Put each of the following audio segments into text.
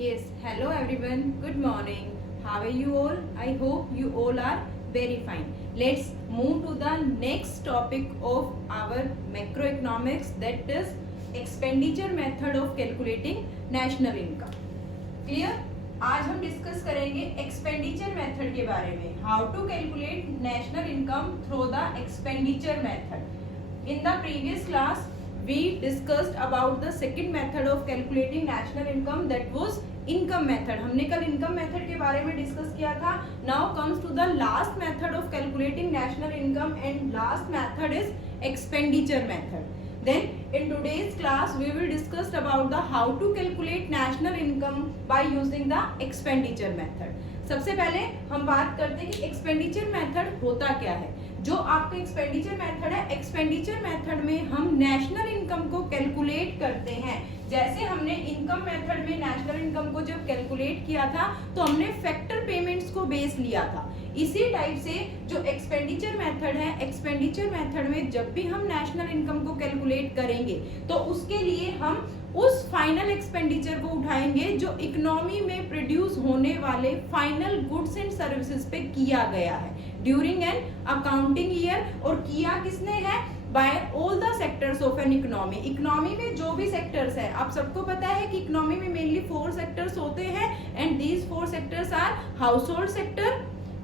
Yes, hello everyone. Good morning. How are you all? I hope you all are very fine. Let's move to the next topic of our macroeconomics, that is expenditure method of calculating national income. Clear? आज हम discuss करेंगे expenditure method के बारे में. How to calculate national income through the expenditure method. In the previous class, we discussed about the second method of calculating national income, that was income method. हमने कल income method के बारे में discuss किया था. Now comes to the last method of calculating national income, and last method is expenditure method. Then in today's class we will discuss about the how to calculate national income by using the expenditure method. सबसे पहले हम बात करते हैं कि expenditure method होता क्या है. जो आपका एक्सपेंडिचर मेथड है, एक्सपेंडिचर मेथड में हम नेशनल इनकम को कैलकुलेट करते हैं. जैसे हमने इनकम मेथड में नेशनल इनकम को जब कैलकुलेट किया था तो हमने फैक्टर पेमेंट्स को बेस लिया था. इसी टाइप से जो एक्सपेंडिचर मेथड है, एक्सपेंडिचर मेथड में जब भी हम नेशनल इनकम को कैलकुलेट करेंगे तो उसके लिए हम उस फाइनल एक्सपेंडिचर को उठाएंगे जो इकोनॉमी में प्रोड्यूस होने वाले फाइनल गुड्स एंड सर्विसेज पे किया गया है ड्यूरिंग एन अकाउंटिंग ईयर. और किया किसने है? By all the sectors of an economy. Economy में जो भी सेक्टर्स है, आप सबको पता है कि इकोनॉमी में मेनली 4 सेक्टर्स होते हैं, and these 4 sectors are household sector,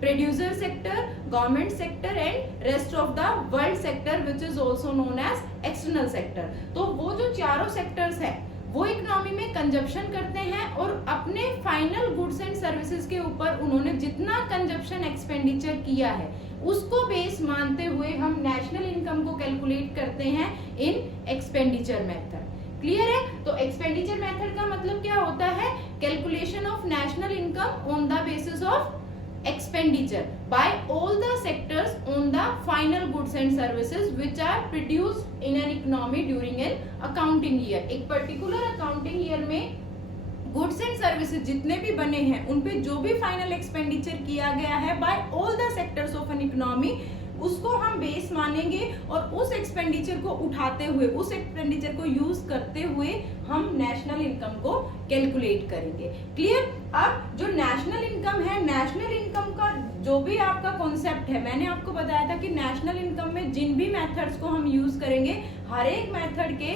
producer sector, government sector and rest of the world sector which is also known as external sector. तो वो जो चारों सेक्टर्स है वो इकोनॉमी में कंजप्शन करते हैं और अपने फाइनल गुड्स एंड सर्विसेज के ऊपर उन्होंने जितना कंजप्शन एक्सपेंडिचर किया है उसको बेस मानते हुए हम नेशनल इनकम को कैलकुलेट करते हैं इन एक्सपेंडिचर मेथड. क्लियर है? तो एक्सपेंडिचर मेथड का मतलब क्या होता है? Calculation of national income on the basis of expenditure by all the sectors on the final goods and services which are produced in an economy during an accounting year. एक particular accounting year में goods and services जितने भी बने हैं उन पे जो भी फाइनल एक्सपेंडिचर किया गया है by all the sectors of an economy, उसको हम बेस मानेंगे और उस एक्सपेंडिचर को उठाते हुए, उस एक्सपेंडिचर को यूज करते हुए हम नेशनल इनकम को कैलकुलेट करेंगे. क्लियर? अब जो नेशनल इनकम है, नेशनल इनकम का जो भी आपका कॉन्सेप्ट है, मैंने आपको बताया था कि नेशनल इनकम में जिन भी मेथड्स को हम यूज करेंगे हर एक मेथड के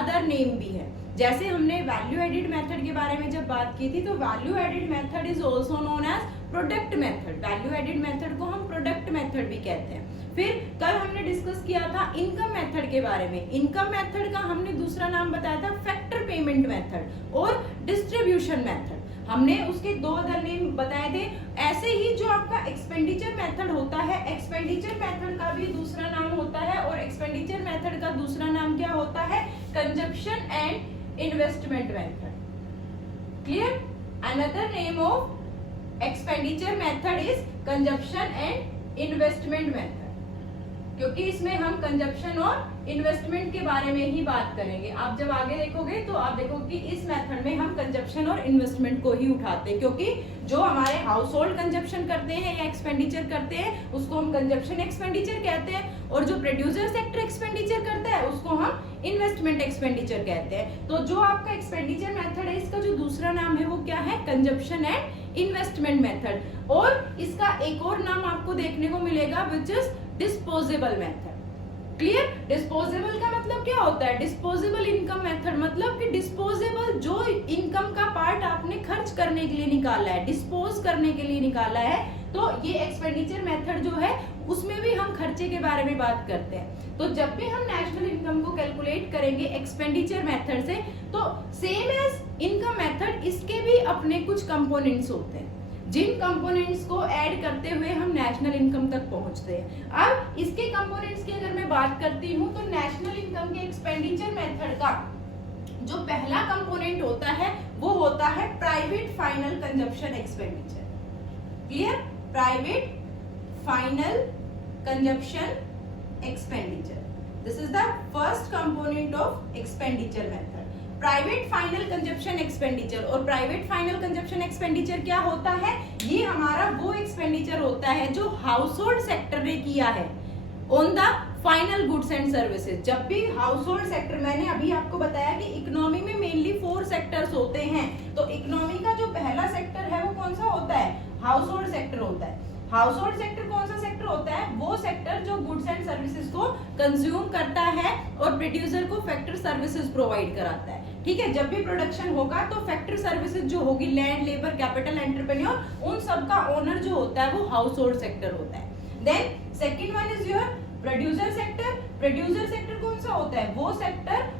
अदर नेम भी है. जैसे हमने वैल्यू एडिड मेथड के बारे में जब बात की थी तो value added method is also known as product method. Value added method को हम प्रोडक्ट मेथड भी कहते हैं. फिर कल हमने डिस्कस किया था इनकम मेथड के बारे में. इनकम मेथड का हमने दूसरा नाम बताया था फैक्टर पेमेंट मेथड और डिस्ट्रीब्यूशन मेथड. हमने उसके 2 अदर नेम बताए थे. ऐसे ही जो आपका एक्सपेंडिचर मेथड होता है, एक्सपेंडिचर मेथड का भी दूसरा नाम होता है और एक्सपेंडिचर मेथड का दूसरा नाम क्या होता है? Consumption and investment method. Clear? Another name of expenditure method is consumption and investment method, क्योंकि इसमें हम कंजप्शन और इन्वेस्टमेंट के बारे में ही बात करेंगे. आप जब आगे देखोगे तो आप देखोगे कि इस मेथड में हम कंजप्शन और इन्वेस्टमेंट को ही उठाते हैं, क्योंकि जो हमारे हाउस होल्ड कंजप्शन करते हैं या एक्सपेंडिचर करते हैं उसको हम कंजप्शन एक्सपेंडिचर कहते हैं, और जो प्रोड्यूसर सेक्टर एक्सपेंडिचर करता है उसको हम इन्वेस्टमेंट एक्सपेंडिचर कहते हैं. तो जो आपका एक्सपेंडिचर मेथड है इसका जो दूसरा नाम है वो क्या है? Consumption and investment method. और इसका एक और नाम आपको देखने को मिलेगा which is disposable method. Clear? Disposable का मतलब क्या होता है? डिस्पोजेबल इनकम मेथड मतलब कि डिस्पोजेबल जो इनकम का पार्ट आपने खर्च करने के लिए निकाला है, डिस्पोज करने के लिए निकाला है, तो ये एक्सपेंडिचर मेथड जो है उसमें भी हम खर्चे के बारे में बात करते हैं. तो जब भी हम नेशनल इनकम को कैलकुलेट करेंगे एक्सपेंडिचर मेथड से तो सेम एज इनकम मेथड इसके भी अपने कुछ कंपोनेंट्स होते हैं जिन कंपोनेंट्स को ऐड करते हुए हम नेशनल इनकम तक पहुंचते हैं. अब इसके कंपोनेंट्स की अगर मैं बात करती हूं तो नेशनल इनकम के एक्सपेंडिचर मेथड का जो पहला कंपोनेंट होता है वो होता है private final consumption expenditure. Clear? Private final consumption expenditure. This is the first component of expenditure method. Private final consumption expenditure. और प्राइवेट फाइनल कंजप्शन एक्सपेंडिचर क्या होता है? ये हमारा वो एक्सपेंडिचर होता है जो हाउस होल्ड सेक्टर ने किया है on the final goods and services. जब भी हाउस होल्ड सेक्टर, मैंने अभी आपको बताया कि इकोनॉमी में मेनली 4 4 सेक्टर्स होते हैं। तो इकोनॉमी का जो पहला सेक्टर है वो कौन सा होता है? हाउस होल्ड सेक्टर होता है। हाउस होल्ड सेक्टर कौन सा सेक्टर होता है? वो सेक्टर जो गुड्स एंड सर्विसेज को कंज्यूम करता है और प्रोड्यूसर को फैक्ट्री सर्विसेज प्रोवाइड कराता है। ठीक है, जब भी प्रोडक्शन होगा तो फैक्ट्री सर्विसेज जो होगी, लैंड, लेबर, कैपिटल, एंटरप्रेन्योर, उन सब का ओनर जो होता है वो हाउस होल्ड सेक्टर होता है। Then second one is your producer sector. Producer sector कौन सा होता है? वो सेक्टर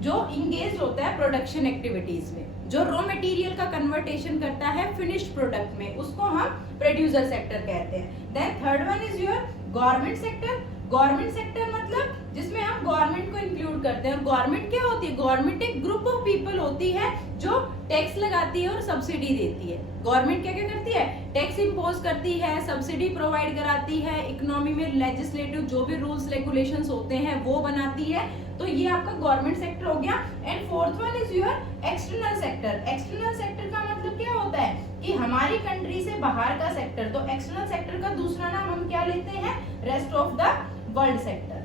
जो इंगेज होता है प्रोडक्शन एक्टिविटीज में, जो रॉ मटेरियल का कन्वर्टेशन करता है फिनिश्ड प्रोडक्ट में, उसको हम प्रोड्यूसर सेक्टर कहते हैं। Then third one is your government sector. Government sector मतलब जिसमें हम गवर्नमेंट को इंक्लूड करते हैं। और गवर्नमेंट क्या होती है? गवर्नमेंट एक ग्रुप ऑफ पीपल होती है जो टैक्स लगाती है और सब्सिडी देती है। गवर्नमेंट क्या क्या करती है? टैक्स इंपोज करती है, सब्सिडी प्रोवाइड कराती है, इकोनॉमी में लेजिस्लेटिव जो भी रूल्स रेगुलेशंस होते हैं वो बनाती है। तो ये आपका गवर्नमेंट सेक्टर हो गया। And fourth one is your external sector. External sector का मतलब क्या होता है कि हमारी कंट्री से बाहर का सेक्टर। तो एक्सटर्नल सेक्टर का दूसरा नाम हम क्या लेते हैं? Rest of the world sector.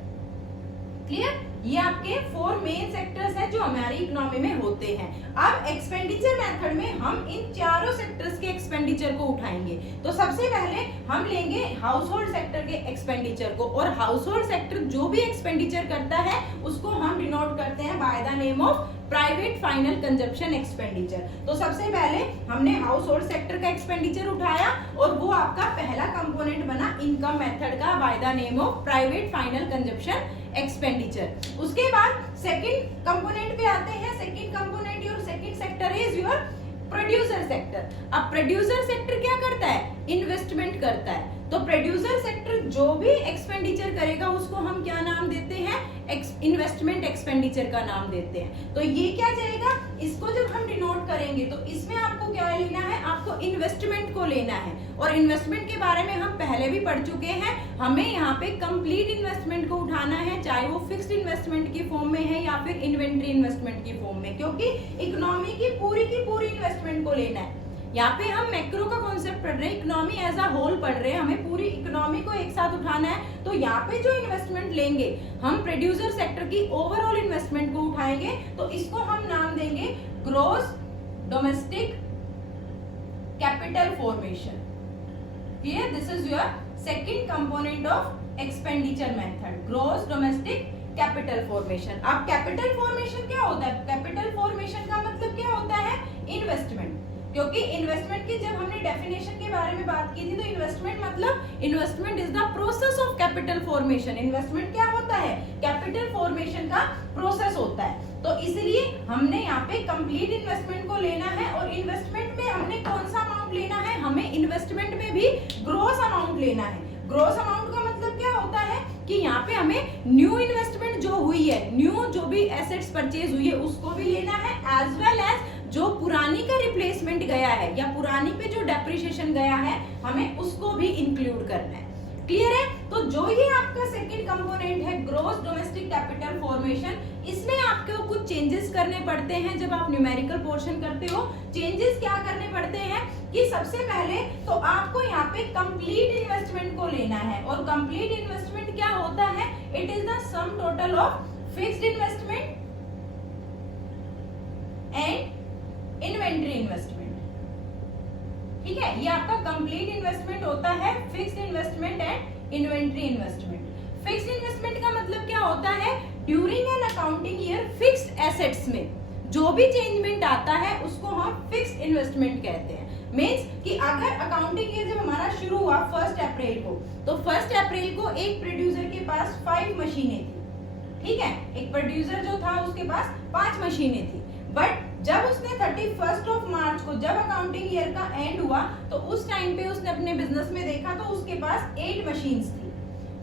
Clear? ये आपके 4 मेन सेक्टर्स हैं जो हमारी इकोनॉमी में होते हैं। अब एक्सपेंडिचर मेथड में हम इन चारों सेक्टर्स के एक्सपेंडिचर को उठाएंगे। तो सबसे पहले हम लेंगे हाउस होल्ड सेक्टर के एक्सपेंडिचर को, और हाउस होल्ड सेक्टर जो भी एक्सपेंडिचर करता है उसको हम डिनोट करते हैं by the name of private final consumption expenditure. तो सबसे पहले हमने हाउस होल्ड सेक्टर का एक्सपेंडिचर उठाया और वो आपका पहला कंपोनेंट बना इनकम मेथड का by the name of private final consumption expenditure. उसके बाद सेकंड कंपोनेंट पे आते हैं। Second component your second sector is your producer sector. अब प्रोड्यूसर सेक्टर क्या करता है? इन्वेस्टमेंट करता है। तो प्रोड्यूसर सेक्टर जो भी एक्सपेंडिचर करेगा उसको हम क्या नाम देते हैं? इन्वेस्टमेंट एक्सपेंडिचर का नाम देते हैं। तो ये क्या जाएगा? इसको जब हम डिनोट करेंगे तो इसमें आपको क्या लेना है? आपको इन्वेस्टमेंट को लेना है। और इन्वेस्टमेंट के बारे में हम पहले भी पढ़ चुके हैं। हमें यहाँ पे कंप्लीट इन्वेस्टमेंट को उठाना है, चाहे वो फिक्स्ड इन्वेस्टमेंट की फॉर्म में है या फिर इन्वेंट्री इन्वेस्टमेंट की फॉर्म में, क्योंकि इकोनॉमी की पूरी इन्वेस्टमेंट को लेना है। यहाँ पे हम मैक्रो का कॉन्सेप्ट पढ़ रहे हैं, इकोनॉमी एज अ होल पढ़ रहे हैं, हमें पूरी इकोनॉमी को एक साथ उठाना है। तो यहाँ पे जो इन्वेस्टमेंट लेंगे हम प्रोड्यूसर सेक्टर की ओवरऑल इन्वेस्टमेंट को उठाएंगे। तो इसको हम नाम देंगे gross domestic capital formation. Clear? This is your second component of expenditure method, gross domestic capital formation. अब कैपिटल फॉर्मेशन क्या होता है? कैपिटल फॉर्मेशन का मतलब क्या होता है? इन्वेस्टमेंट। क्योंकि इन्वेस्टमेंट की जब हमने डेफिनेशन के बारे में बात की थी तो इन्वेस्टमेंट मतलब investment is the process of capital formation. Investment क्या होता है? कैपिटल फॉर्मेशन का प्रोसेस होता है। तो इसलिए हमने यहाँ पे कंप्लीट इन्वेस्टमेंट को लेना है। और इन्वेस्टमेंट में हमने कौन सा अमाउंट लेना है? हमें इन्वेस्टमेंट में भी ग्रॉस अमाउंट लेना है। ग्रॉस अमाउंट का मतलब क्या होता है कि यहाँ पे हमें न्यू इन्वेस्टमेंट जो हुई है, न्यू जो भी एसेट्स परचेज हुई है उसको भी लेना है, एज वेल एज जो पुरानी का रिप्लेसमेंट गया है या पुरानी पे जो डेप्रिसिएशन गया है हमें उसको भी इंक्लूड करना है। क्लियर है? तो जो ये आपका सेकंड कंपोनेंट है ग्रॉस डोमेस्टिक कैपिटल फॉर्मेशन, इसमें आपको कुछ चेंजेस करने पड़ते हैं। जब आप न्यूमेरिकल पोर्शन करते हो, चेंजेस क्या करने पड़ते हैं कि सबसे पहले तो आपको यहाँ पे कंप्लीट इन्वेस्टमेंट को लेना है। और कंप्लीट इन्वेस्टमेंट क्या होता है? It is the sum total of fixed investment and inventory investment. ठीक है, ये आपका कंप्लीट इन्वेस्टमेंट होता है, fixed investment and inventory investment. Fixed investment का मतलब क्या होता है? During an accounting year fixed assets में जो भी चेंजमेंट आता है उसको हम फिक्स्ड इन्वेस्टमेंट कहते हैं। मींस कि अगर अकाउंटिंग ईयर जब हमारा शुरू हुआ 1 अप्रैल को, तो 1 अप्रैल को एक प्रोड्यूसर के पास 5 मशीनें थी। ठीक है, एक प्रोड्यूसर जो था उसके पास 5 मशीनें थी। बट जब उसने 31 मार्च को जब अकाउंटिंग ईयर का एंड हुआ तो उस टाइम पे उसने अपने बिजनेस में देखा तो उसके पास 8 मशीन्स थी।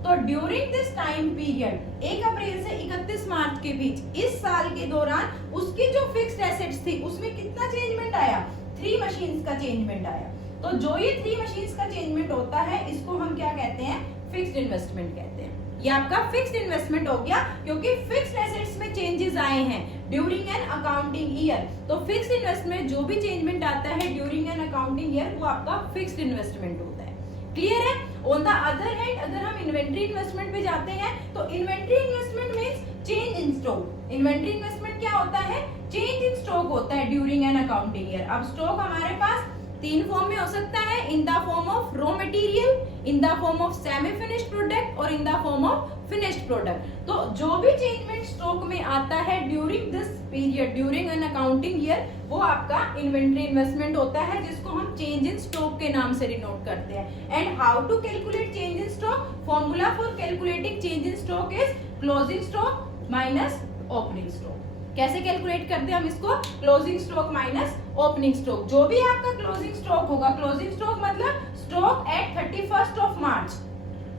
तो ड्यूरिंग दिस टाइम पीरियड 1 अप्रैल से 31 मार्च के बीच इस साल के दौरान उसकी जो फिक्स्ड एसेट्स थी उसमें कितना चेंजमेंट आया? 3 मशीन्स का चेंजमेंट आया। तो जो ये 3 मशीन्स का चेंजमेंट होता है इसको हम क्या कहते हैं? फिक्स्ड इन्वेस्टमेंट कहते हैं। ये आपका फिक्स्ड इन्वेस्टमेंट हो गया क्योंकि फिक्स्ड एसेट्स में चेंजेस आए हैं ड्यूरिंग एन अकाउंटिंग ईयर। तो फिक्स्ड इन्वेस्टमेंट जो भी चेंजमेंट आता है ड्यूरिंग एन अकाउंटिंग ईयर वो आपका फिक्स्ड इन्वेस्टमेंट होता है। क्लियर है? ऑन द अदर हैंड अगर हम इन्वेंट्री इन्वेस्टमेंट पे जाते हैं तो inventory investment means change in stock. Inventory investment मतलब क्या होता है, चेंज इन स्टॉक होता है ड्यूरिंग एन अकाउंटिंग ईयर। अब स्टॉक हमारे पास तीन फॉर्म में हो सकता है, in the form of raw material, in the form of semi finished product और in the form of finished product. तो जो भी चेंजमेंट स्टॉक में आता है during this period, during an accounting year, वो आपका इन्वेंट्री इन्वेस्टमेंट होता है, जिसको हम चेंज इन स्टॉक के नाम से डिनोट करते हैं। And how to calculate change in stock? Formula for calculating change in stock is closing stock minus opening stock. कैसे कैलकुलेट करते हैं हम इसको? Closing stock minus opening stock. जो भी आपका क्लोजिंग स्टॉक होगा, क्लोजिंग स्टॉक मतलब stock at 31st of March,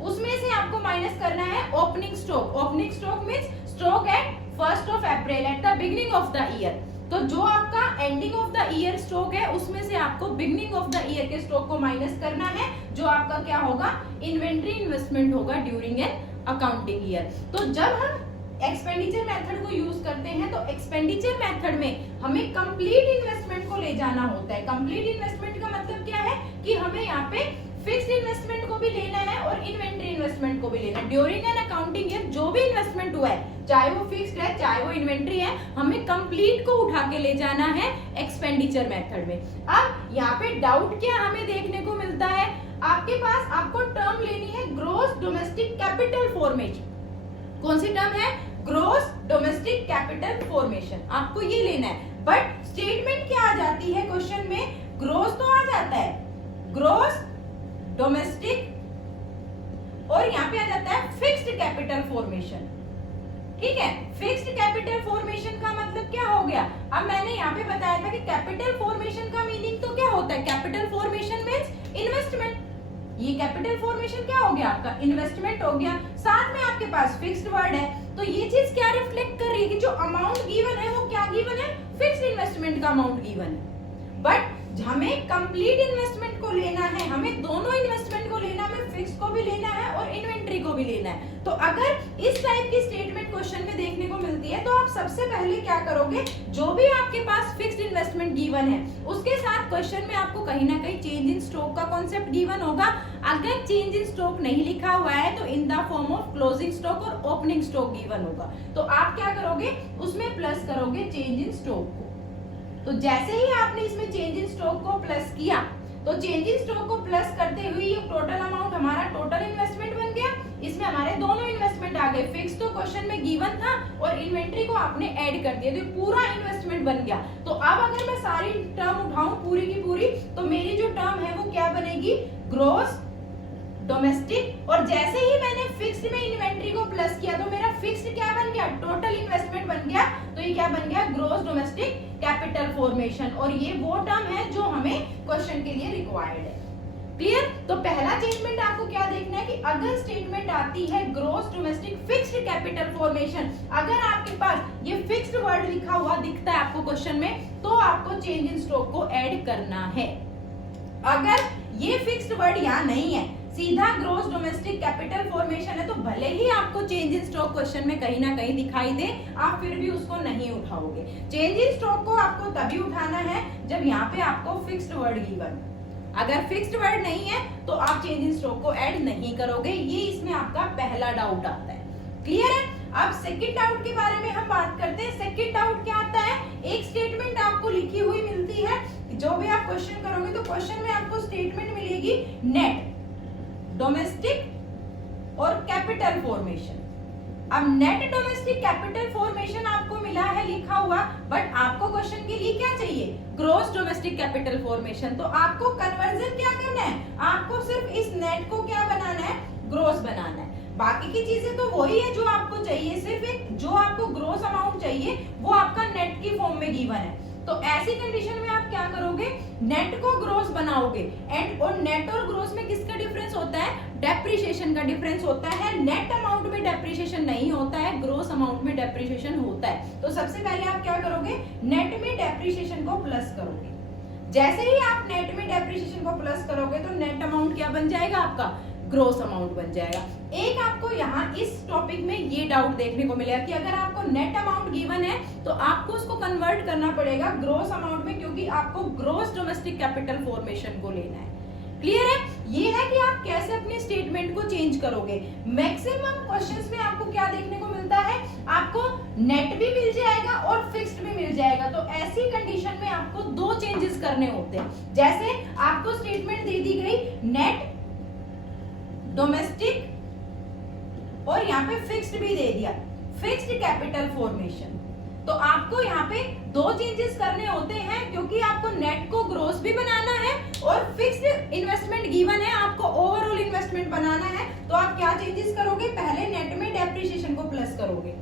उसमें से आपको माइनस करना है opening stock. Opening stock means stock at 1st of April, at the beginning of the year. तो जो आपका ending of the year stock है, उसमें से आपको बिगिनिंग ऑफ द ईयर के स्टॉक को माइनस करना है, जो आपका क्या होगा, इन्वेंट्री इन्वेस्टमेंट होगा ड्यूरिंग एन अकाउंटिंग ईयर। तो जब हम एक्सपेंडिचर मेथड को यूज करते हैं, तो एक्सपेंडिचर मेथड में हमें कंप्लीट इन्वेस्टमेंट को ले जाना होता है। कंप्लीट इन्वेस्टमेंट का मतलब क्या है कि हमें यहाँ पे फिक्स्ड इन्वेस्टमेंट को भी लेना है और इन्वेंट्री इन्वेस्टमेंट को भी लेना है। ड्यूरिंग एन अकाउंटिंग ईयर जो भी इन्वेस्टमेंट हुआ है, चाहे वो फिक्स्ड है चाहे वो इन्वेंट्री है, हमें कंप्लीट को उठा के ले जाना है एक्सपेंडिचर मेथड में। अब यहाँ पे डाउट क्या हमें देखने को मिलता है, आपके पास आपको टर्म लेनी है ग्रॉस डोमेस्टिक कैपिटल फॉर्मेशन। कौन सी टर्म है? ग्रॉस डोमेस्टिक कैपिटल फॉर्मेशन, आपको ये लेना है। बट स्टेटमेंट क्या आ जाती है क्वेश्चन में? ग्रॉस तो आ जाता है, ग्रॉस डोमेस्टिक, और यहाँ पे आ जाता है फिक्स्ड कैपिटल फॉर्मेशन। ठीक है, फिक्स्ड कैपिटल फॉर्मेशन का मतलब क्या हो गया? अब मैंने यहाँ पे बताया था कि कैपिटल फॉर्मेशन का मीनिंग तो क्या होता है? Capital formation means investment. ये कैपिटल फॉर्मेशन क्या हो गया? आपका इन्वेस्टमेंट हो गया। साथ में आपके पास फिक्स्ड वर्ड है, तो ये चीज क्या रिफ्लेक्ट कर रही है कि जो अमाउंट गिवन है वो क्या गिवन है? फिक्स्ड इन्वेस्टमेंट का अमाउंट गिवन है। बट हमें कंप्लीट इन्वेस्टमेंट को लेना है, हमें दोनों इन्वेस्टमेंट को लेना है, फिक्स को भी लेना है और इन्वेंट्री को भी लेना है। तो अगर इस टाइप की स्टेटमेंट क्वेश्चन में देखने को मिलती है, तो आप सबसे पहले क्या करोगे, जो भी आपके पास फिक्स्ड इन्वेस्टमेंट गिवन है, उसके साथ क्वेश्चन में आपको कहीं ना कहीं चेंज इन स्टॉक का कॉन्सेप्ट गिवन होगा। अगर चेंज इन स्टॉक नहीं लिखा हुआ है, तो इन the form of closing stock और ओपनिंग स्टॉक गिवन होगा। तो आप क्या करोगे, उसमें प्लस करोगे चेंज इन स्टॉक को। तो जैसे ही आपने इसमें चेंज इन स्टॉक को प्लस किया, तो चेंज इन स्टॉक को प्लस करते हुए ये टोटल अमाउंट हमारा टोटल इन्वेस्टमेंट बन गया। इसमें हमारे दोनों इन्वेस्टमेंट आ गए, फिक्स तो क्वेश्चन में गिवन था और इन्वेंट्री को आपने ऐड कर दिया, तो पूरा इन्वेस्टमेंट बन गया। तो अब अगर मैं सारी टर्म उठाऊं पूरी की पूरी, तो मेरी जो टर्म है वो क्या बनेगी? Gross domestic. और जैसे ही मैंने फिक्स्ड में इन्वेंट्री को प्लस किया, तो मेरा फिक्स्ड क्या बन गया? टोटल इन्वेस्टमेंट बन गया। तो ये क्या बन गया? Gross domestic capital formation. और ये वो टर्म है जो हमें क्वेश्चन के लिए रिक्वायर्ड है। क्लियर? तो पहला स्टेटमेंट आपको क्या देखना है कि अगर स्टेटमेंट आती है gross domestic fixed capital formation, अगर आपके पास ये फिक्स्ड वर्ड लिखा हुआ दिखता है आपको क्वेश्चन में, तो आपको चेंज इन स्टॉक को ऐड करना है। अगर ये फिक्स्ड वर्ड यहाँ नहीं है, सीधा ग्रॉस डोमेस्टिक कैपिटल फॉर्मेशन है, तो भले ही आपको चेंज इन स्टॉक क्वेश्चन में कहीं ना कहीं दिखाई दे, आप फिर भी उसको नहीं उठाओगे। चेंज इन स्टॉक को आपको तभी उठाना है जब यहाँ पे आपको फिक्स्ड वर्ड गिवन। अगर फिक्स्ड वर्ड नहीं है, तो आप चेंज इन स्टॉक को ऐड नहीं करोगे। ये इसमें आपका पहला डाउट आता है। क्लियर है? अब सेकंड डाउट के बारे में हम बात करते हैं। सेकंड डाउट क्या आता है? एक स्टेटमेंट आपको लिखी हुई मिलती है, जो भी आप क्वेश्चन करोगे तो क्वेश्चन में आपको स्टेटमेंट मिलेगी नेट, डोमेस्टिक और कैपिटल फॉर्मेशन। अब नेट डोमेस्टिक कैपिटल फॉर्मेशन आपको मिला है लिखा हुआ, बट आपको क्वेश्चन के लिए क्या चाहिए? Gross domestic capital formation. तो आपको कन्वर्जन क्या करना है? आपको सिर्फ इस नेट को क्या बनाना है? ग्रॉस बनाना है। बाकी की चीजें तो वही है जो आपको चाहिए, सिर्फ एक जो आपको ग्रॉस अमाउंट चाहिए वो आपका नेट की फॉर्म में गिवन है। तो ऐसी कंडीशन में आप क्या करोगे? नेट को ग्रॉस बनाओगे। एंड और नेट और ग्रॉस में किसका डिफरेंस होता है? डेप्रिसिएशन का डिफरेंस होता है। नेट अमाउंट में डेप्रिसिएशन नहीं होता है, ग्रॉस अमाउंट में डेप्रिसिएशन होता है। तो सबसे पहले आप क्या करोगे? नेट में डेप्रिसिएशन को प्लस करोगे। जैसे ही आप नेट में डेप्रिसिएशन को प्लस करोगे, तो नेट अमाउंट क्या बन जाएगा? आपका ग्रॉस अमाउंट बन जाएगा। एक आपको यहाँ इस टॉपिक में ये डाउट देखने को मिलेगा कि अगर आपको नेट अमाउंट गिवन है, तो आपको उसको कन्वर्ट करना पड़ेगा ग्रॉस अमाउंट में, क्योंकि आपको ग्रॉस डोमेस्टिक कैपिटल फॉर्मेशन को लेना है। क्लियर है? ये है कि आप कैसे अपने स्टेटमेंट को चेंज करोगे। मैक्सिमम क्वेश्चंस में आपको क्या देखने को मिलता है, आपको नेट भी मिल जाएगा और फिक्स्ड भी मिल जाएगा। तो ऐसी कंडीशन में आपको दो चेंजेस करने होते हैं। जैसे आपको स्टेटमेंट दे दी गई नेट डोमेस्टिक और यहाँ पे फिक्स्ड भी दे दिया, फिक्स्ड कैपिटल फॉर्मेशन। तो आपको यहाँ पे दो चेंजेस करने होते हैं, क्योंकि आपको नेट को ग्रोस भी बनाना है और फिक्स्ड इन्वेस्टमेंट गिवन है, आपको ओवरऑल इन्वेस्टमेंट बनाना है। तो आप क्या चेंजेस करोगे, पहले नेट में डेप्रिसिएशन को प्लस करोगे।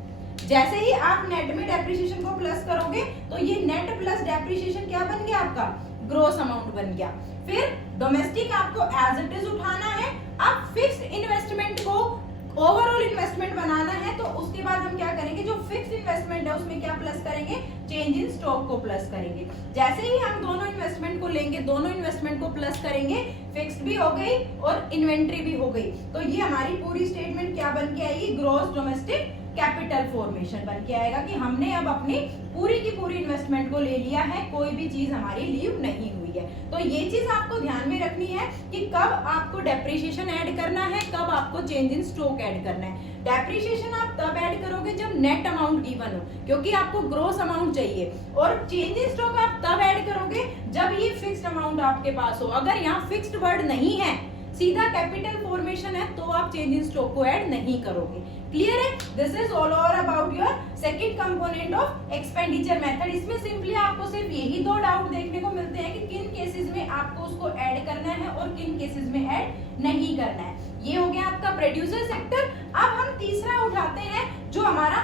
जैसे ही आप नेट में डेप्रिसिएशन को प्लस करोगे तो ये नेट प्लस डेप्रिसिएशन क्या बन गया, आपका ग्रोस अमाउंट बन गया। फिर डोमेस्टिक आपको एज इट इज उठाना है। अब फिक्स्ड इन्वेस्टमेंट को ओवरऑल इन्वेस्टमेंट बनाना है, तो उसके बाद हम क्या करेंगे, जो फिक्स्ड इन्वेस्टमेंट है उसमें क्या प्लस करेंगे, चेंज इन स्टॉक को प्लस करेंगे। जैसे ही हम दोनों इन्वेस्टमेंट को लेंगे, दोनों इन्वेस्टमेंट को प्लस करेंगे, फिक्स्ड भी हो गई और इन्वेंट्री भी हो गई। तो ये हमारी पूरी स्टेटमेंट क्या बन के आएगी, ग्रॉस डोमेस्टिक कैपिटल फॉर्मेशन बन के आएगा कि हमने अब अपनी पूरी की पूरी इन्वेस्टमेंट को ले लिया है, कोई भी चीज हमारी लीव नहीं हुई है। तो ये चीज आपको ध्यान में रखनी है कि कब आपको डेप्रिसिएशन ऐड करना है, कब आपको चेंज इन स्टॉक ऐड करना है। डेप्रिसिएशन आप तब ऐड करोगे जब नेट अमाउंट गिवन हो, क्योंकि आपको ग्रोस अमाउंट चाहिए, और चेंज इन स्टॉक आप तब ऐड करोगे जब ये फिक्स्ड अमाउंट आपके पास हो। अगर यहाँ फिक्स्ड वर्ड नहीं है, सीधा कैपिटल फॉर्मेशन है, तो आप चेंज इन स्टॉक को ऐड नहीं करोगे। क्लियर है? This is all over about your second component of expenditure method. इसमें सिंपली आपको सिर्फ यही दो डाउट देखने को मिलते हैं कि किन केसेस में आपको उसको ऐड करना है और किन केसेस में ऐड नहीं करना है। ये हो गया आपका प्रोड्यूसर सेक्टर। अब हम तीसरा उठाते हैं, जो हमारा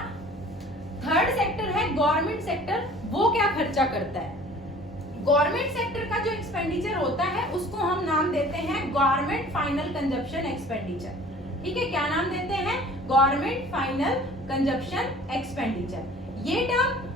थर्ड सेक्टर है, गवर्नमेंट सेक्टर। वो क्या खर्चा करता है? गवर्नमेंट सेक्टर का जो एक्सपेंडिचर होता है उसको हम नाम देते हैं गवर्नमेंट फाइनल कंजप्शन एक्सपेंडिचर। ठीक है, क्या नाम देते हैं? Government final consumption expenditure. ये टर्म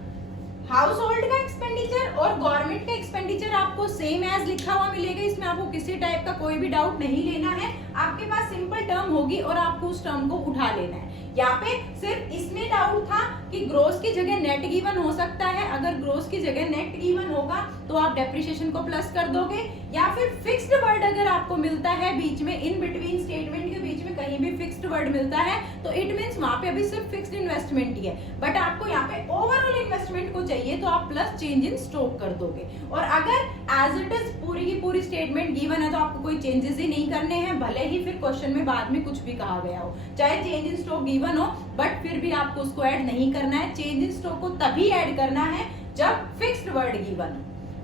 हाउस होल्ड का एक्सपेंडिचर और गवर्नमेंट का एक्सपेंडिचर आपको सेम एज लिखा हुआ मिलेगा। इसमें आपको किसी टाइप का कोई भी डाउट नहीं लेना है। आपके पास सिंपल टर्म होगी और आपको उस टर्म को उठा लेना है। यहाँ पे सिर्फ इसमें डाउट था कि ग्रोस की जगह नेट गिवन हो सकता है। अगर ग्रोस की जगह नेट गिवन होगा तो आप डेप्रिसिएशन को प्लस कर दोगे, या फिर फिक्स्ड वर्ड अगर आपको मिलता है बीच में, इन बिटवीन स्टेटमेंट के बीच में कहीं भी फिक्स्ड वर्ड मिलता है, तो इट मींस वहां पे अभी सिर्फ फिक्स्ड इन्वेस्टमेंट ही है। बट आपको यहाँ पे ओवरऑल इन्वेस्टमेंट को चाहिए तो आप प्लस चेंज इन स्टॉक कर दोगे। और अगर एज इट इज पूरी की पूरी स्टेटमेंट गिवन है तो आपको कोई चेंजेस ही नहीं करने हैं, भले ही फिर क्वेश्चन में बाद में कुछ भी कहा गया हो, चाहे चेंज इन स्टॉक गिवन हो, बट फिर भी आपको उसको ऐड नहीं करना है। चेंज इन स्टॉक को तभी ऐड करना है जब फिक्स्ड वर्ड गिवन हो।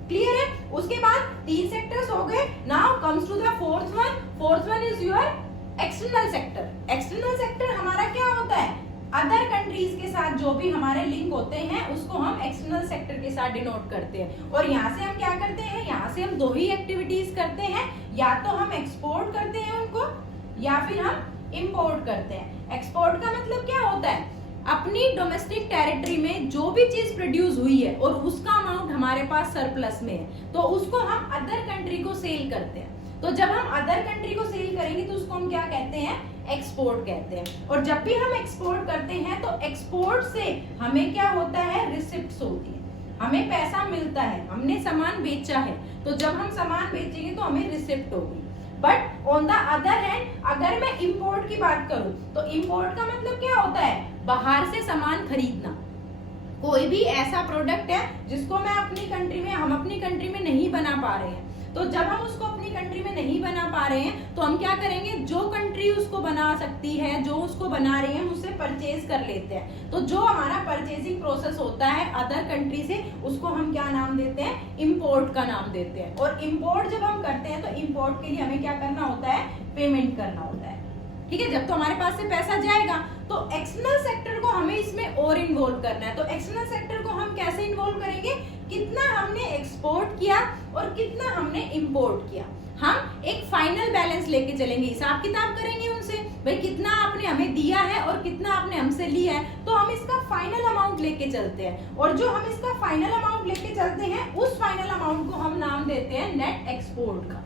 क्लियर है? उसके बाद तीन सेक्टर्स हो गए। Now comes to the fourth one. Fourth one is your external sector. External sector हमारा क्या होता है? अदर कंट्रीज के साथ जो भी हमारे लिंक होते हैं उसको हम एक्सटर्नल सेक्टर के साथ डिनोट करते हैं। और यहाँ से हम क्या करते हैं? यहाँ से हम दो ही एक्टिविटीज करते हैं, या तो हम एक्सपोर्ट करते हैं उनको, या फिर हम इंपोर्ट करते हैं। एक्सपोर्ट का मतलब क्या होता है? अपनी डोमेस्टिक टेरिटरी में जो भी चीज प्रोड्यूस हुई है और उसका अमाउंट हमारे पास सरप्लस में है, तो उसको हम अदर कंट्री को सेल करते हैं। तो जब हम अदर कंट्री को सेल करेंगे तो उसको हम क्या कहते हैं? एक्सपोर्ट कहते हैं। और जब भी हम एक्सपोर्ट करते हैं तो एक्सपोर्ट से हमें क्या होता है? रिसिप्ट्स होती है, हमें पैसा मिलता है, हमने सामान बेचा है। तो जब हम सामान बेचेंगे तो हमें रिसिप्ट होगी। But on the other hand, अगर मैं इंपोर्ट की बात करूं तो इंपोर्ट का मतलब क्या होता है? बाहर से सामान खरीदना। कोई भी ऐसा प्रोडक्ट है जिसको मैं अपनी कंट्री में, हम अपनी कंट्री में नहीं बना पा रहे हैं, तो जब हम उसको अपनी कंट्री में नहीं बना पा रहे हैं तो हम क्या करेंगे? जो कंट्री उसको बना सकती है, जो उसको बना रही है, उससे परचेज कर लेते हैं। तो जो हमारा परचेजिंग प्रोसेस होता है अदर कंट्री से, उसको हम क्या नाम देते हैं? इंपोर्ट का नाम देते हैं। और इंपोर्ट जब हम करते हैं तो इंपोर्ट के लिए हमें क्या करना होता है? पेमेंट करना होता है। ठीक है, जब तो हमारे पास से पैसा जाएगा तो एक्सटर्नल सेक्टर को हमें इसमें और इन्वॉल्व करना है। तो एक्सटर्नल सेक्टर को हम कैसे इन्वॉल्व करेंगे? कितना हमने एक्सपोर्ट किया और कितना हमने इंपोर्ट किया। हम एक फाइनल बैलेंस लेके चलेंगे, हिसाब किताब करेंगे उनसे, भाई कितना आपने हमें दिया है और कितना आपने हमसे लिया है, तो हम इसका फाइनल अमाउंट लेके चलते हैं। और जो हम इसका फाइनल अमाउंट लेके चलते हैं, उस फाइनल अमाउंट को हम नाम देते हैं नेट एक्सपोर्ट का।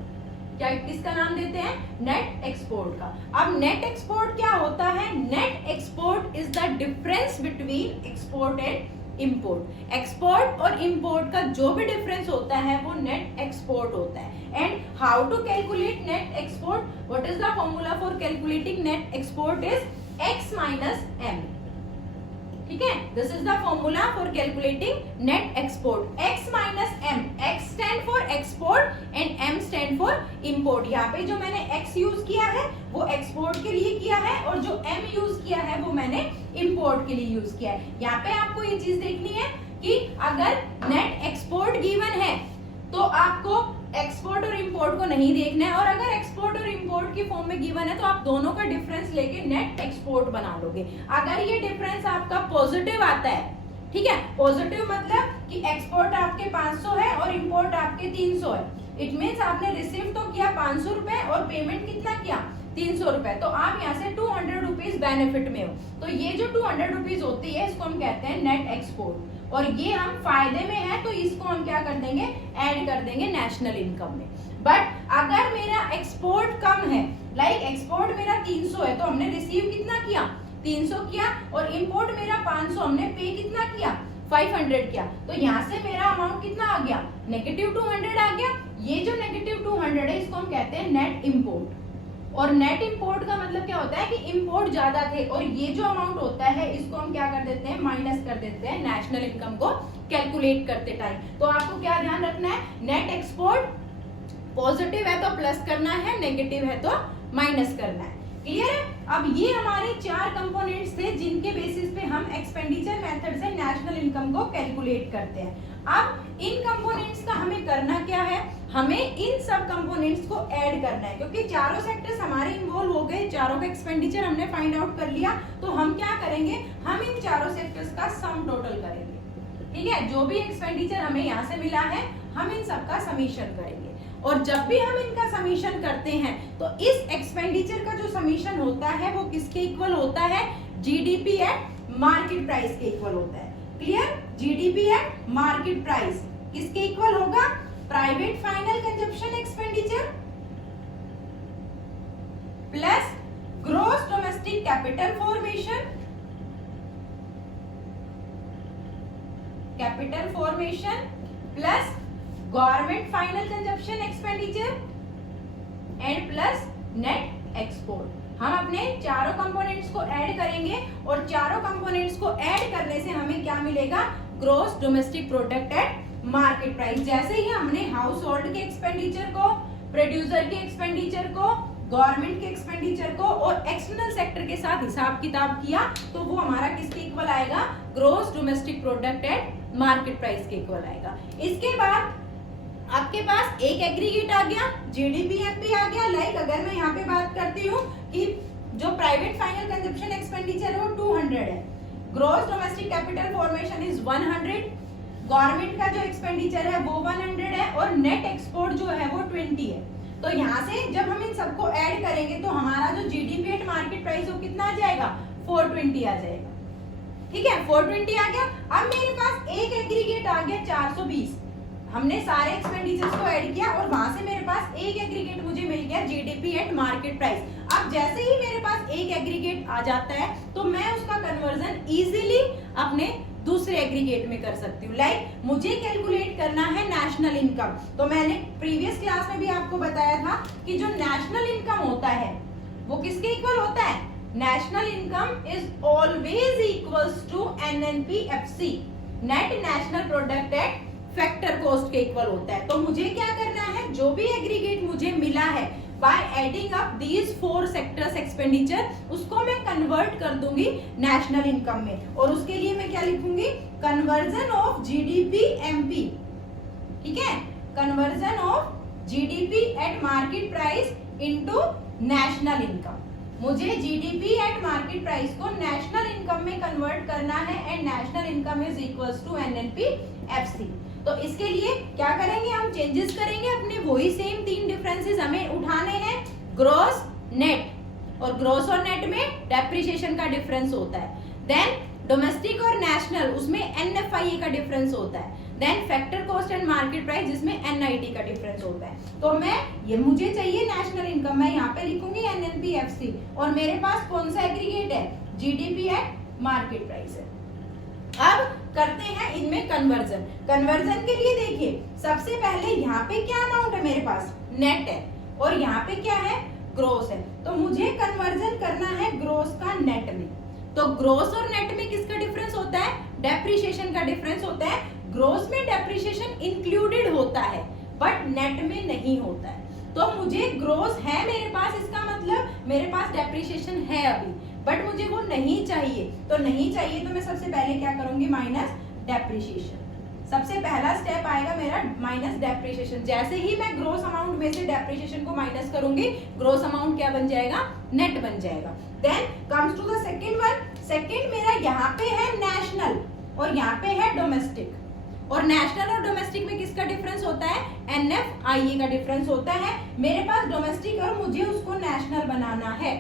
क्या किसका नाम देते हैं? नेट एक्सपोर्ट का। अब नेट एक्सपोर्ट क्या होता है? Net export is the difference between export and import. Export और इंपोर्ट का जो भी डिफरेंस होता है वो नेट एक्सपोर्ट होता है। And how to calculate net export, what is the formula for calculating net export is x minus m। ठीक है, this is the formula for calculating net export. x minus m, x stand for export and m stand for import. यहाँ पे जो मैंने x use किया है वो export के लिए किया है और जो m यूज किया है वो मैंने इंपोर्ट के लिए यूज किया है। यहाँ पे आपको ये चीज देखनी है कि अगर नेट एक्सपोर्ट गिवन है तो आपको एक्सपोर्ट और इंपोर्ट को नहीं देखना है, और अगर एक्सपोर्ट और इंपोर्ट की फॉर्म में गिवन है तो आप दोनों का डिफरेंस लेके नेट एक्सपोर्ट बना लोगे। अगर ये डिफरेंस आपका पॉजिटिव आता है, ठीक है, पॉजिटिव मतलब कि एक्सपोर्ट आपके 500 है और इंपोर्ट आपके 300 है, इट मीन्स आपने रिसीव तो किया 500 रुपए और पेमेंट कितना किया 300 रुपए, तो आप यहाँ से 200 रुपीज बेनिफिट में हो। तो ये जो 200 रुपीज होती है इसको हम कहते हैं नेट एक्सपोर्ट, और ये हम फायदे में है तो इसको हम क्या कर देंगे, ऐड कर देंगे नेशनल इनकम में। बट अगर मेरा एक्सपोर्ट कम है, लाइक एक्सपोर्ट मेरा 300 है तो हमने रिसीव कितना किया 300 किया, और इंपोर्ट मेरा 500, हमने पे कितना किया 500 किया, तो यहाँ से मेरा अमाउंट कितना आ गया नेगेटिव 200 आ गया। ये जो नेगेटिव 200 है इसको हम कहते हैं नेट इंपोर्ट। और नेट इंपोर्ट का मतलब क्या होता है कि इंपोर्ट ज्यादा थे और ये जो अमाउंट होता है इसको हम क्या कर देते हैं, माइनस कर देते हैं नेशनल इनकम को कैलकुलेट करते टाइम। तो आपको क्या ध्यान रखना है, नेट एक्सपोर्ट पॉजिटिव है तो प्लस करना है, नेगेटिव है तो माइनस करना है। क्लियर है? अब ये हमारे 4 कंपोनेंट्स थे जिनके बेसिस पे हम एक्सपेंडिचर मेथड से नेशनल इनकम को कैलकुलेट करते हैं। अब इन कंपोनेंट्स का हमें करना क्या है, हमें इन सब कंपोनेंट्स को ऐड करना है, क्योंकि चारों सेक्टर्स हमारे इन्वॉल्व हो गए, चारों का एक्सपेंडिचर हमने फाइंड आउट कर लिया। तो हम क्या करेंगे, हम इन चारों सेक्टर्स का सम टोटल करेंगे। ठीक है, जो भी एक्सपेंडिचर हमें यहाँ से मिला है हम इन सब का समीशन करेंगे, और जब भी हम इनका समीशन करते हैं तो इस एक्सपेंडिचर का जो समीशन होता है वो किसके इक्वल होता है, जीडीपी एट मार्केट प्राइस के इक्वल होता है। Clear, GDP at market price किसके इक्वल होगा, private final consumption expenditure plus gross domestic capital formation, plus government final consumption expenditure and plus net export. हम अपने चारों कंपोनेंट्स को ऐड करेंगे और चारों कंपोनेंट्स को ऐड करने से हमें क्या मिलेगा, gross domestic product at market price. जैसे ही हमने हाउस होल्ड के एक्सपेंडिचर को, प्रोड्यूसर के एक्सपेंडिचर को, गवर्नमेंट के एक्सपेंडिचर को और एक्सटर्नल सेक्टर के साथ हिसाब किताब किया तो वो हमारा किसके इक्वल आएगा, gross domestic product at market price के इक्वल आएगा। इसके बाद आपके पास एक एग्रीगेट आ गया, जीडीपी आ गया। लाइक अगर मैं यहाँ पे बात करती हूँ कि जो प्राइवेट फाइनल कंजप्शन एक्सपेंडिचर है वो 200 है, gross domestic capital formation is 100, government का जो एक्सपेंडिचर है वो 100 है और नेट एक्सपोर्ट जो है वो 20 है। तो यहाँ से जब हम इन सबको ऐड करेंगे तो हमारा जो जीडीपी एट मार्केट प्राइस वो कितना आ जाएगा, 420 आ जाएगा। ठीक है, 420 आ गया। अब मेरे पास एक एग्रीगेट आ गया 420, हमने सारे एक्सपेंडिचर्स को ऐड किया और वहां से मेरे पास एक एग्रीगेट मुझे मिल गया जीडीपी एट मार्केट प्राइस। अब जैसे ही मेरे पास एक एग्रीगेट आ जाता है तो मैं उसका कन्वर्जन इजीली अपने दूसरे एग्रीगेट में कर सकती हूँ। लाइक मुझे कैलकुलेट करना है नेशनल इनकम, तो मैंने प्रीवियस क्लास में भी आपको बताया था कि जो नेशनल इनकम होता है वो किसके इक्वल होता है, national income is always equals to NNPFC, net national product at factor cost के इक्वल होता है। तो मुझे क्या करना है, जो भी एग्रीगेट मुझे मिला है by adding up these 4 sectors expenditure, उसको मैं कन्वर्ट कर दूंगी नेशनल इनकम में, और उसके लिए मैं क्या लिखूंगी, कन्वर्जन ऑफ जीडीपी एमपी। ठीक है, conversion of GDP at market price into national income. मुझे जीडीपी एट मार्केट प्राइस को नेशनल इनकम में कन्वर्ट करना है and national income is equals to NNPFC. तो इसके लिए क्या करेंगे, हम चेंजेस करेंगे अपने, वही सेम 3 डिफरेंसेस हमें उठाने हैं, ग्रॉस नेट, और ग्रॉस और नेट में डेप्रिसिएशन का डिफरेंस होता है। देन डोमेस्टिक और नेशनल, उसमें एनएफआईए का डिफरेंस होता है। Then factor cost and market price, जिसमें एनआईटी का डिफरेंस होता है। तो मैं ये मुझे चाहिए नेशनल इनकम, मैं यहाँ पे लिखूंगी एनएनपीएफसी, और मेरे पास कौन सा एग्रीगेट है, जीडीपी एट मार्केट प्राइस है। अब करते हैं इनमें कन्वर्जन। कन्वर्जन के लिए देखिए सबसे पहले यहाँ पे क्या अमाउंट है मेरे पास, नेट है, और यहाँ पे क्या है, ग्रोस है। तो मुझे कन्वर्जन करना है ग्रोस का नेट में। तो ग्रोस और नेट में किसका डिफरेंस होता है, डेप्रिसिएशन का डिफरेंस होता है। ग्रोस में डेप्रिसिएशन इंक्लूडेड होता है बट नेट में नहीं होता है। तो मुझे ग्रोस है मेरे पास, इसका मतलब मेरे पास डेप्रिसिएशन है अभी, बट मुझे वो नहीं चाहिए। तो नहीं चाहिए तो मैं सबसे पहले क्या करूंगी, माइनस डेप्रिसिएशन। सबसे पहला स्टेप आएगा मेरा माइनस डेप्रिसिएशन। जैसे ही मैं ग्रोस अमाउंट में से डेप्रिसिएशन को माइनस करूंगी, ग्रोस अमाउंट क्या बन जाएगा, नेट बन जाएगा। Then comes to the second one. Second मेरा यहाँ पे है नेशनल और यहाँ पे है डोमेस्टिक। और नेशनल और डोमेस्टिक में किसका डिफरेंस होता है, NFIE का डिफरेंस होता है। मेरे पास डोमेस्टिक और मुझे उसको नेशनल बनाना है।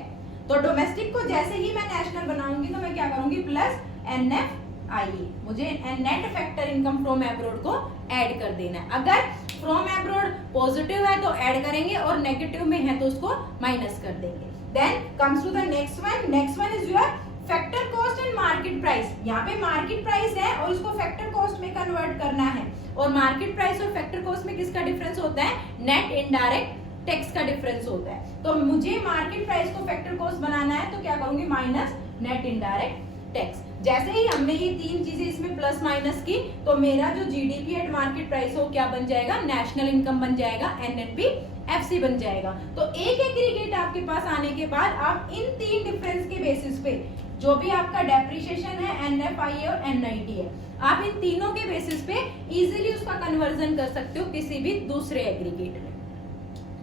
तो डोमेस्टिक को जैसे ही मैं नेशनल बनाऊंगी तो मैं क्या करूंगी, प्लस NFIE। मुझे net factor income from abroad को ऐड कर देना है। अगर फ्रॉम अब्रॉड पॉजिटिव है तो ऐड करेंगे और नेगेटिव में है तो उसको माइनस कर देंगे। Then comes to the next one. Next one is your factor cost and market price. यहाँ पे मार्केट प्राइस है और उसको फैक्टर कॉस्ट में कन्वर्ट करना है। और मार्केट प्राइस और फैक्टर कॉस्ट में किसका डिफरेंस होता है, नेट इनडायरेक्ट टैक्स का डिफरेंस होता है। तो मुझे मार्केट प्राइस को फैक्टर कॉस्ट बनाना है तो क्या करूंगी, माइनस नेट इनडायरेक्ट टैक्स। जैसे ही हमने ये तीन चीजें इसमें प्लस माइनस की तो मेरा जो जीडीपी एट मार्केट प्राइस हो क्या बन जाएगा, नेशनल इनकम बन जाएगा, NNP/FC बन जाएगा। तो एक एग्रीगेट आपके पास आने के बाद आप इन तीन डिफरेंस के बेसिस पे जो भी आपका डेप्रिसिएशन है, NFIE और NIT है, आप इन तीनों के बेसिस पे इजीली उसका कन्वर्जन कर सकते हो किसी भी दूसरे एग्रीगेट में।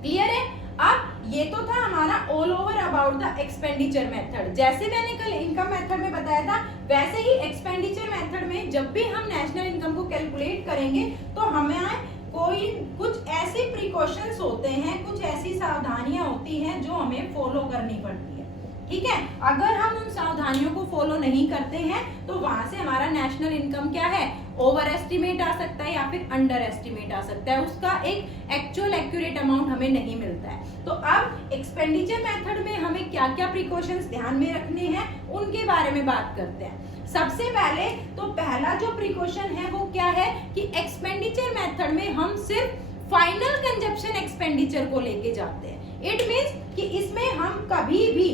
क्लियर है। अब ये तो था हमारा all over about the expenditure method. जैसे मैंने कल इनकम मेथड में बताया था वैसे ही एक्सपेंडिचर मेथड में जब भी हम नेशनल इनकम को कैलकुलेट करेंगे तो हमें कोई कुछ ऐसे प्रिकॉशंस होते हैं, कुछ ऐसी सावधानियां होती हैं जो हमें फॉलो करनी पड़ती है। ठीक है, अगर हम उन सावधानियों को फॉलो नहीं करते हैं तो वहां से हमारा नेशनल इनकम क्या है, ओवर एस्टिमेट आ सकता है या फिर अंडर एस्टिमेट आ सकता है। उसका एक एक्चुअल एक्यूरेट अमाउंट हमें नहीं मिलता है। तो अब एक्सपेंडिचर मेथड में हमें क्या क्या प्रिकॉशंस ध्यान में रखने हैं उनके बारे में बात करते हैं। सबसे पहले तो पहला जो प्रिकॉशन है वो क्या है कि एक्सपेंडिचर मेथड में हम सिर्फ फाइनल कंजप्शन एक्सपेंडिचर को लेके जाते हैं। इट मींस कि इसमें हम कभी भी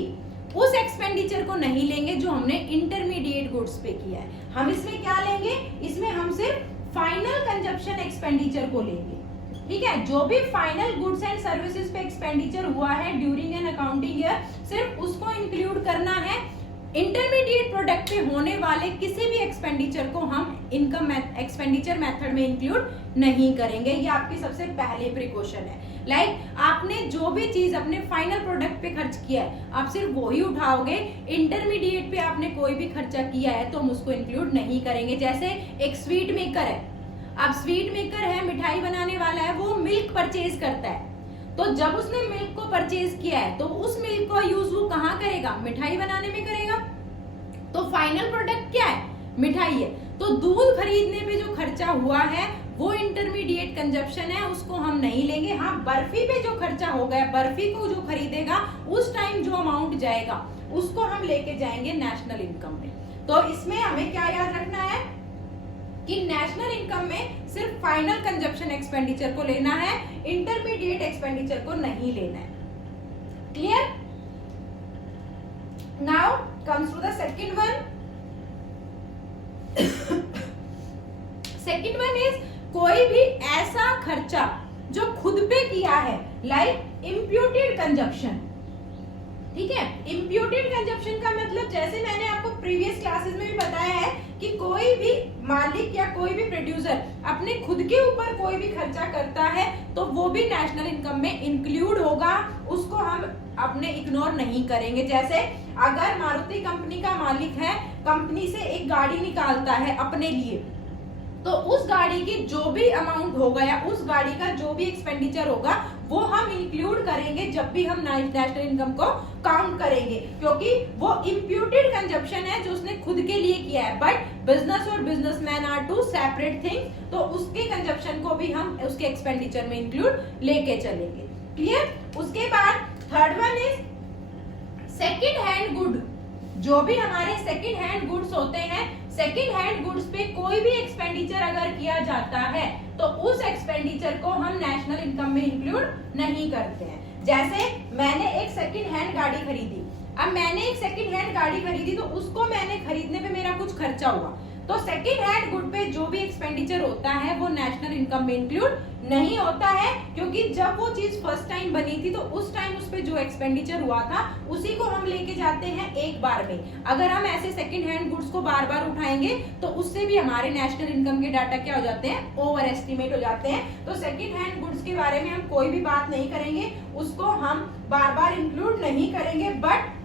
उस एक्सपेंडिचर को नहीं लेंगे जो हमने इंटरमीडिएट गुड्स पे किया है। हम इसमें क्या लेंगे, इसमें हम सिर्फ फाइनल कंजप्शन एक्सपेंडिचर को लेंगे। ठीक है, जो भी फाइनल गुड्स एंड सर्विसेज पे एक्सपेंडिचर हुआ है ड्यूरिंग एन अकाउंटिंग ईयर, सिर्फ उसको इंक्लूड करना है। इंटरमीडिएट प्रोडक्ट पे होने वाले किसी भी एक्सपेंडिचर को हम इनकम एक्सपेंडिचर मेथड में इंक्लूड नहीं करेंगे। ये आपकी सबसे पहले प्रिकॉशन है। आपने जो भी चीज अपने फाइनल प्रोडक्ट पे खर्च किया है आप सिर्फ वही उठाओगे। इंटरमीडिएट पे आपने कोई भी खर्चा किया है तो हम उसको इंक्लूड नहीं करेंगे। जैसे एक स्वीट मेकर है, अब स्वीट मेकर है, मिठाई बनाने वाला है, वो मिल्क परचेज करता है। तो जब उसने मिल्क को परचेज किया है तो उस मिल्क का यूज वो कहाँ करेगा, मिठाई बनाने में करेगा। तो फाइनल प्रोडक्ट क्या है, मिठाई है। तो दूध खरीदने पे जो खर्चा हुआ है वो इंटरमीडिएट कंजप्शन है, उसको हम नहीं लेंगे। हाँ, बर्फी पे जो खर्चा हो गया, बर्फी को जो खरीदेगा उस टाइम जो अमाउंट जाएगा उसको हम लेके जाएंगे नेशनल इनकम में। तो इसमें हमें क्या याद रखना है कि नेशनल इनकम में सिर्फ फाइनल कंजप्शन एक्सपेंडिचर को लेना है, इंटरमीडिएट एक्सपेंडिचर को नहीं लेना है। Clear. Now comes to the second one. Second one is कोई भी ऐसा खर्चा जो खुद पे किया है, लाइक इम्प्यूटेड कंजप्शन। ठीक है, इम्प्यूटेड कंजप्शन का मतलब जैसे मैंने आपको प्रीवियस क्लासेस में भी बताया है कि कोई भी मालिक या कोई भी प्रोड्यूसर अपने खुद के ऊपर कोई भी खर्चा करता है तो वो भी नेशनल इनकम में इंक्लूड होगा, उसको हम अपने इग्नोर नहीं करेंगे। जैसे अगर मारुति कंपनी का मालिक है, कंपनी से एक गाड़ी निकालता है अपने लिए, तो उस गाड़ी की जो भी अमाउंट होगा या उस गाड़ी का जो भी एक्सपेंडिचर होगा वो हम इंक्लूड करेंगे जब भी हम नेशनल इनकम को काउंट करेंगे, क्योंकि वो इम्प्यूटेड कंजप्शन है जो उसने खुद के लिए किया है। बट बिजनेस और businessman are two separate things, तो उसके कंजप्शन को भी हम उसके एक्सपेंडिचर में इंक्लूड लेके चलेंगे। क्लियर। उसके बाद third one is second hand good. जो भी हमारे सेकंड हैंड गुड्स होते हैं, सेकेंड हैंड गुड्स पे कोई भी एक्सपेंडिचर अगर किया जाता है तो उस एक्सपेंडिचर को हम नेशनल इनकम में इंक्लूड नहीं करते हैं। जैसे मैंने एक सेकेंड हैंड गाड़ी खरीदी, अब मैंने एक सेकेंड हैंड गाड़ी खरीदी तो उसको मैंने खरीदने पे मेरा कुछ खर्चा हुआ, तो सेकेंड हैंड गुड पे जो भी एक्सपेंडिचर होता है वो नेशनल इनकम में इंक्लूड नहीं होता है, क्योंकि जब वो चीज फर्स्ट टाइम बनी थी तो उस टाइम उस पे जो एक्सपेंडिचर हुआ था उसी को हम लेके जाते हैं एक बार में। अगर हम ऐसे सेकेंड हैंड गुड्स को बार बार उठाएंगे तो उससे भी हमारे नेशनल इनकम के डाटा क्या हो जाते हैं, ओवर एस्टिमेट हो जाते हैं। तो सेकेंड हैंड गुड्स के बारे में हम कोई भी बात नहीं करेंगे, उसको हम बार बार इंक्लूड नहीं करेंगे। बट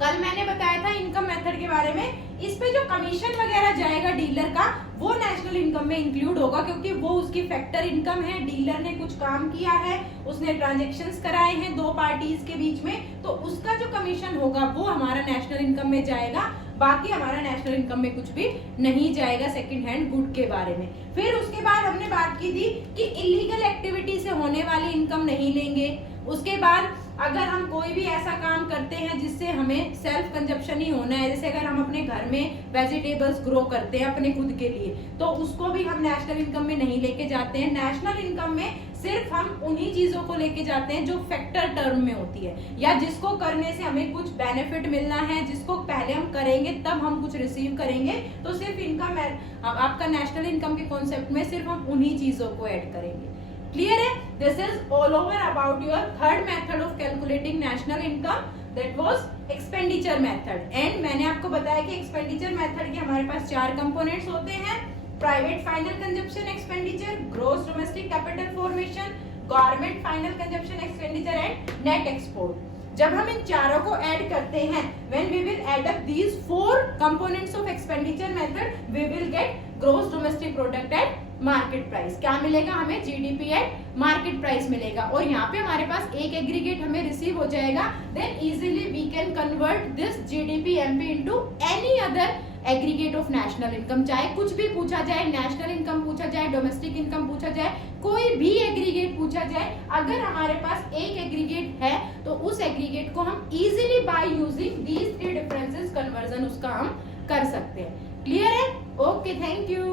कल मैंने बताया था इनकम मेथड के बारे में, इस पे जो कमीशन वगैरह जाएगा डीलर का वो नेशनल इनकम में इंक्लूड होगा, क्योंकि वो उसकी फैक्टर इनकम है, डीलर ने कुछ काम किया है, उसने ट्रांजैक्शंस कराए हैं दो पार्टीज के बीच में, तो उसका जो कमीशन होगा वो हमारा नेशनल इनकम में जाएगा। बाकी हमारा नेशनल इनकम में कुछ भी नहीं जाएगा सेकंड हैंड गुड के बारे में। फिर उसके बाद हमने बात की थी कि इलीगल एक्टिविटी से होने वाली इनकम नहीं लेंगे। उसके बाद अगर हम कोई भी ऐसा काम करते हैं जिससे हमें सेल्फ कंजप्शन ही होना है, जैसे अगर हम अपने घर में वेजिटेबल्स ग्रो करते हैं अपने खुद के लिए, तो उसको भी हम नेशनल इनकम में नहीं लेके जाते हैं। नेशनल इनकम में सिर्फ हम उन्हीं चीजों को लेके जाते हैं जो फैक्टर टर्म में होती है, या जिसको करने से हमें कुछ बेनिफिट मिलना है, जिसको पहले हम करेंगे तब हम कुछ रिसीव करेंगे। तो सिर्फ इनकम आपका नेशनल इनकम के कॉन्सेप्ट में सिर्फ हम उन्हीं चीजों को ऐड करेंगे। क्लियर है? This is all over about your third method of calculating national income, that was expenditure method. And मैंने आपको बताया कि एक्सपेंडिचर मेथड के हमारे पास 4 कंपोनेंट्स होते हैं, private final consumption expenditure, gross domestic capital formation, government final consumption expenditure and net export. जब हम इन चारों को ऐड करते हैं, when we will add up these 4 components of expenditure method, we will get gross domestic product at market price। क्या मिलेगा हमें? GDP at market price मिलेगा। और यहाँ पे हमारे पास एक एग्रीगेट हमें रिसीव हो जाएगा, then easily we can convert this GDP MP into any other aggregate of national income. चाहे कुछ भी पूछा जाए, नेशनल इनकम पूछा जाए, डोमेस्टिक इनकम पूछा जाए, कोई भी एग्रीगेट पूछा जाए, अगर हमारे पास एक एग्रीगेट है तो उस एग्रीगेट को हम easily by using these 3 differences conversion उसका हम कर सकते हैं। क्लियर है? Okay, thank you.